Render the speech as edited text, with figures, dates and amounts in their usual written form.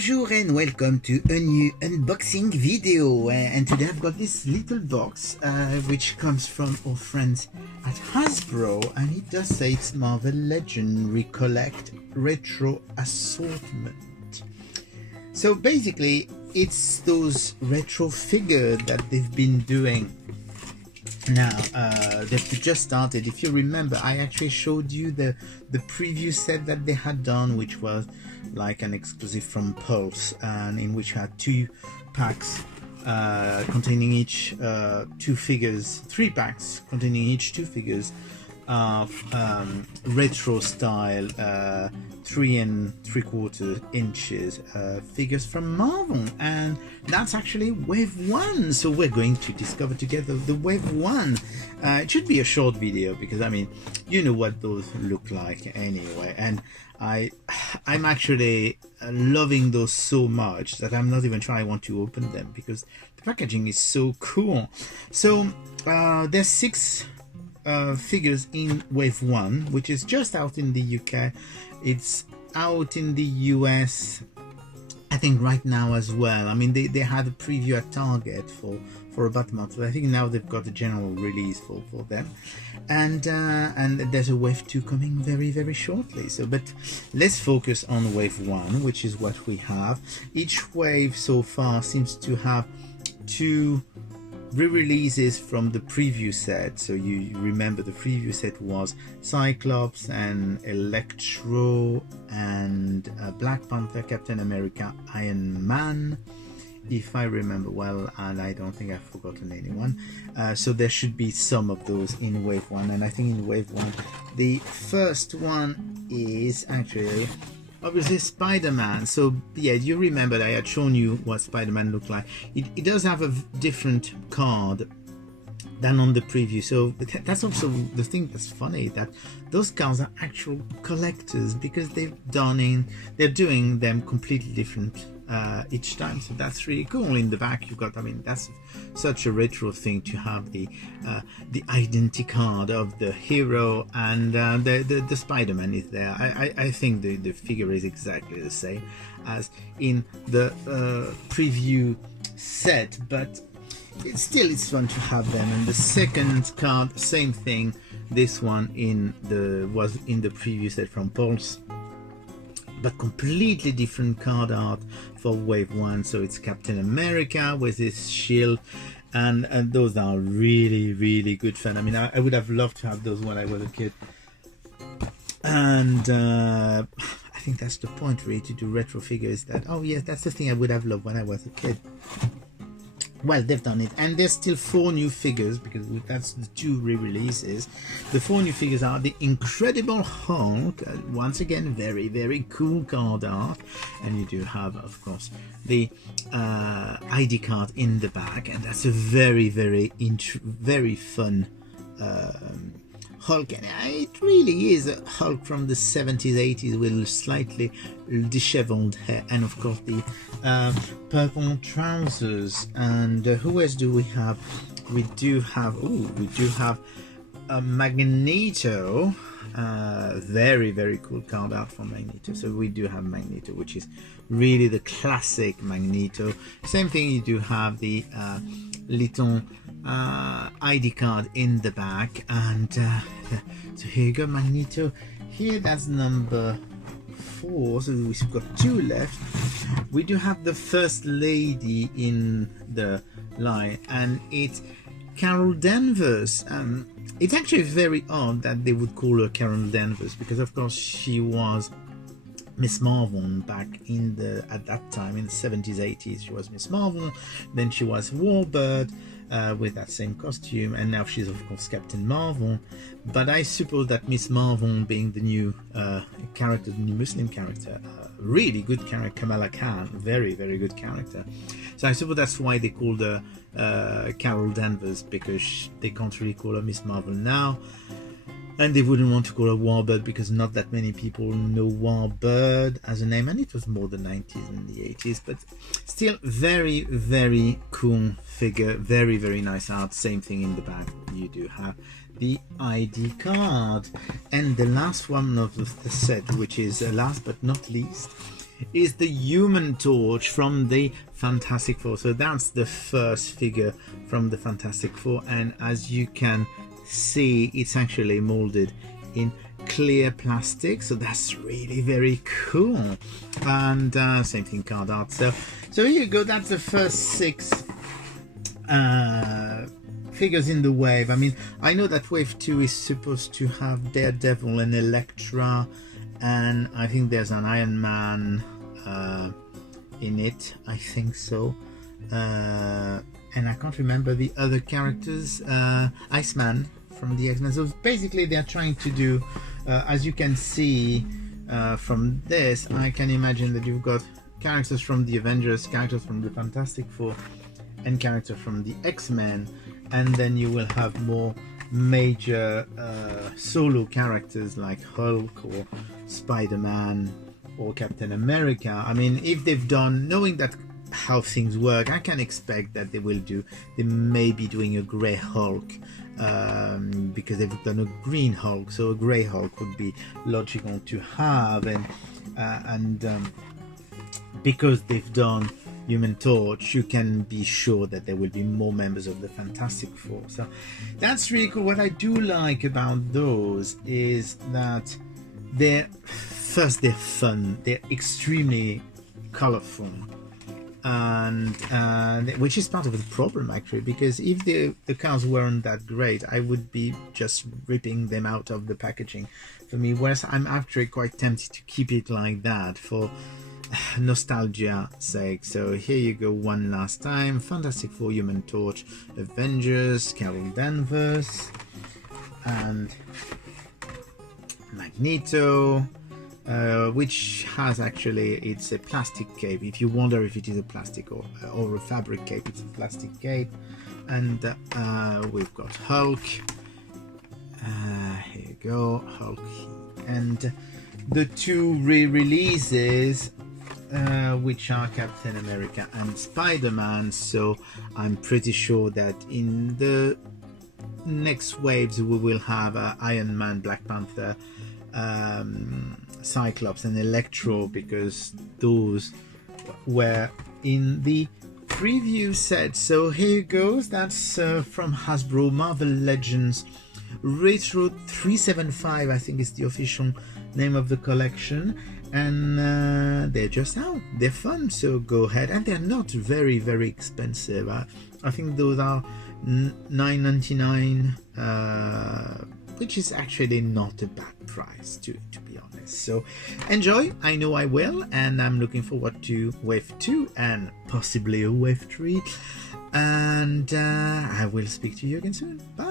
Bonjour and welcome to a new unboxing video, and today I've got this little box which comes from our friends at Hasbro, and it does say it's Marvel Legend Recollect Retro Assortment. So basically it's those retro figures that they've been doing. Now they've just started. If you remember, I actually showed you the preview set that they had done, which was like an exclusive from Pulse, and in which had 2 packs containing each 2 figures, 3 packs containing each 2 figures of retro style 3 3/4 inches figures from Marvel, and that's actually wave 1. So we're going to discover together the wave 1. It should be a short video because I mean, you know what those look like anyway, and I'm actually loving those so much that I'm not even sure I want to open them because the packaging is so cool. So there's 6 figures in wave 1, which is just out in the UK. It's out in the US I think right now as well. I mean, they had a preview at Target for about a month, but I think now they've got a general release for them, and there's a wave 2 coming very shortly. So but let's focus on wave 1, which is what we have. Each wave so far seems to have 2 re-releases from the preview set. So you remember the preview set was Cyclops and Electro and Black Panther, Captain America, Iron Man, if I remember well, and I don't think I've forgotten anyone. So there should be some of those in wave 1, and I think in wave 1 the first one is actually obviously Spider-Man. So yeah, you remember that I had shown you what Spider-Man looked like. It does have a different card than on the preview, so that's also the thing that's funny, that those cards are actual collectors because they're doing them completely different each time. So that's really cool. In the back you've got, I mean, that's such a retro thing to have the identity card of the hero, and the Spider-Man is there. I think the figure is exactly the same as in the preview set, but it's fun to have them. And the second card, same thing. This one was in the preview set from Pulse, but completely different card art for wave 1. So it's Captain America with his shield, and those are really good fun. I mean, I would have loved to have those when I was a kid, and I think that's the point really, to do retro figures. That, oh yes, that's the thing I would have loved when I was a kid. Well, they've done it, and there's still 4 new figures because that's the 2 re-releases. The 4 new figures are the Incredible Hulk, once again very cool card art, and you do have, of course, the ID card in the back, and that's a very fun Hulk, and it really is a Hulk from the 70s, 80s with slightly disheveled hair, and of course the purple trousers. And who else do we have? We do have a Magneto. Very cool card out from Magneto. So we do have Magneto, which is really the classic Magneto. Same thing, you do have the little ID card in the back, and so here you go, Magneto. Here, that's number 4, so we've got 2 left. We do have the First Lady in the line, and it's Carol Danvers. It's actually very odd that they would call her Carol Danvers, because of course she was Miss Marvel back at that time in the 70s, 80s. She was Miss Marvel, then she was Warbird with that same costume, and now she's of course Captain Marvel. But I suppose that Miss Marvel, being the new character, the new Muslim character, really good character, Kamala Khan, very good character. So I suppose that's why they called her Carol Danvers, because they can't really call her Miss Marvel now. And they wouldn't want to call her Warbird because not that many people know Warbird as a name, and it was more the 90s and the 80s, but still very cool figure, very nice art. Same thing in the back, you do have the ID card. And the last one of the set, which is last but not least, is the Human Torch from the Fantastic Four. So that's the first figure from the Fantastic Four, and as you can see, it's actually molded in clear plastic, so that's really very cool. And same thing, card art. So here you go. That's the first 6 figures in the wave. I mean, I know that wave 2 is supposed to have Daredevil and Elektra, and I think there's an Iron Man in it, I think so, and I can't remember the other characters. Iceman from the X-Men. So basically they're trying to do, as you can see from this, I can imagine that you've got characters from the Avengers, characters from the Fantastic Four, and characters from the X-Men, and then you will have more major solo characters like Hulk or Spider-Man or Captain America. I mean, if they've done, knowing that how things work, I can expect that they may be doing a grey Hulk, because they've done a green Hulk, so a grey Hulk would be logical to have, and because they've done Human Torch, you can be sure that there will be more members of the Fantastic Four. So that's really cool. What I do like about those is that they're fun, they're extremely colorful, and which is part of the problem actually, because if the cards weren't that great, I would be just ripping them out of the packaging for me, whereas I'm actually quite tempted to keep it like that for nostalgia sake. So here you go, one last time: Fantastic Four, Human Torch, Avengers, Carol Danvers, and Magneto, which has actually, it's a plastic cape. If you wonder if it is a plastic or a fabric cape, it's a plastic cape. And we've got Hulk. Here you go, Hulk, and the 2 re-releases, which are Captain America and Spider-Man. So I'm pretty sure that in the next waves we will have Iron Man, Black Panther, Cyclops and Electro, because those were in the preview set. So here goes. That's from Hasbro, Marvel Legends Retro 375, I think is the official name of the collection, and they're just out. They're fun, so go ahead, and they're not very expensive. I think those are $9.99, which is actually not a bad price, to be honest. So enjoy, I know I will, and I'm looking forward to wave 2 and possibly a wave 3, and I will speak to you again soon. Bye.